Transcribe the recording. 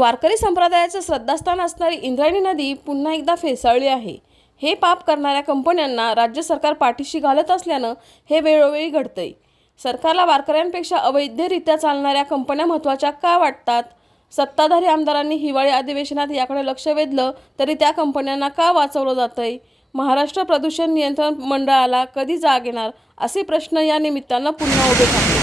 वारकरी संप्रदायाचं श्रद्धास्थान असणारी इंद्रायणी नदी पुन्हा एकदा फेसाळली आहे। हे पाप करणाऱ्या कंपन्यांना राज्य सरकार पाठीशी घालत असल्यानं हे वेळोवेळी घडतंय। सरकारला वारकऱ्यांपेक्षा अवैधरित्या चालणाऱ्या कंपन्या महत्त्वाच्या का वाटतात? सत्ताधारी आमदारांनी हिवाळी अधिवेशनात याकडे लक्ष वेधलं तरी त्या कंपन्यांना का वाचवलं जातंय? महाराष्ट्र प्रदूषण नियंत्रण मंडळाला कधी जाग येणार, असे प्रश्न या निमित्तानं पुन्हा उभे ठाकले।